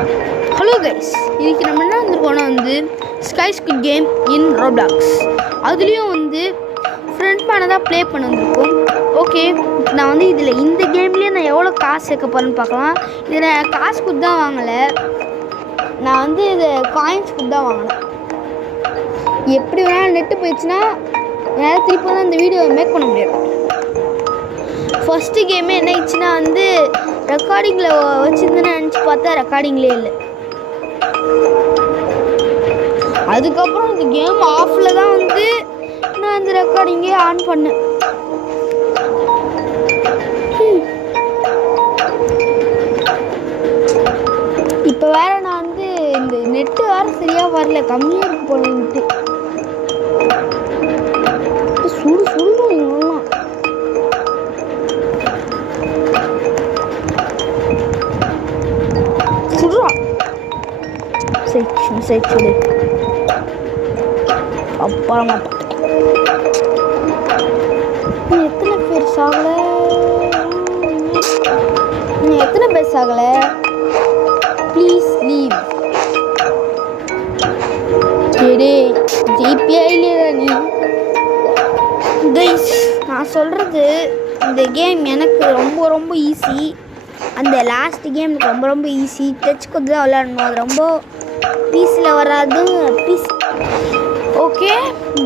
Hello guys, இதுக்கு நம்ம என்ன வந்துருக்கோன்னா வந்து ஸ்கை ஸ்குவிட் கேம் இன் ரோப்ளாக்ஸ். அதுலேயும் வந்து ஃப்ரெண்ட் மேனதான் ப்ளே பண்ண வந்திருக்கோம். ஓகே, நான் வந்து இதில் இந்த கேம்லேயே நான் எவ்வளோ காசு சேர்க்க போகிறேன்னு பார்க்கலாம். இதில் காசு கொடுத்து தான் வாங்கலை, நான் வந்து இதை காயின்ஸ் கொடுத்து தான் வாங்கினேன். எப்படி வேணாலும் நெட்டு போயிடுச்சுன்னா என்னால் திருப்பி தான் இந்த வீடியோ மேக் பண்ண முடியாது. ஃபஸ்ட்டு கேமே என்ன ஆயிடுச்சுன்னா வந்து ரெக்கார்டிங்கில் வச்சுருந்தேன்னு நினச்சி பார்த்தா ரெக்கார்டிங்லேயே இல்லை. அதுக்கப்புறம் இந்த கேம் ஆஃபில் தான் வந்து நான் அந்த ரெக்கார்டிங்கே ஆன் பண்ணேன். இப்போ வேறு நான் வந்து இந்த நெட்டு வேறு சரியாக வரல, கம்மியாக இருக்கு போல நெட்டு. சுடு சுடுணும் இங்கெல்லாம். சுடுறான் சரி சுடு. அப்புறமா எத்தனை பேர் சாகலை, எத்தனை பேர் சாகலை, ப்ளீஸ் லீவ். சரி ஜிபியா இல்லையா நீ கைஸ்? நான் சொல்கிறது இந்த கேம் எனக்கு ரொம்ப ரொம்ப ஈஸி. அந்த லாஸ்ட் கேம் எனக்கு ரொம்ப ஈஸி. டச் கொடுத்து தான் விளையாடணும், அது ரொம்ப பீஸில் வராது. பீஸ் okay,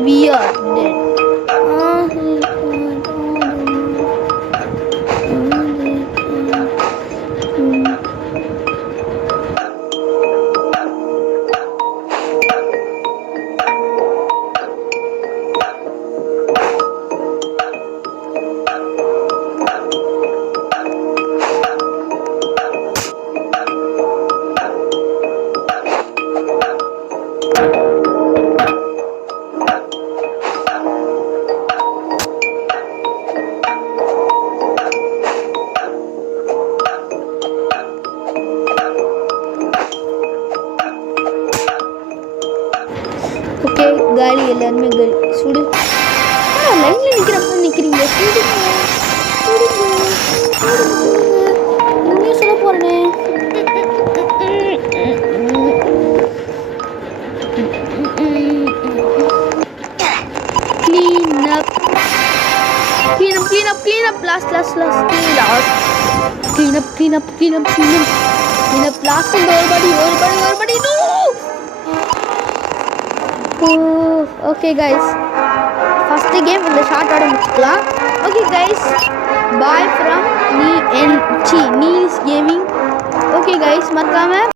we are dead. Okay, காலி, எல்லாருமே காலி. சுடு. லைனில் நிற்கிறீங்க, சுடுங்க உண்மையாக சொல்ல போகிறேனே. Clean up, last. Clean up, last. Everybody, no! Okay guys, first game இந்த ஷார்ட்டோட முடிச்சுக்கலாம். ஓகே guys, bye from நீஸ் கேமிங். ஓகே guys, மறக்காம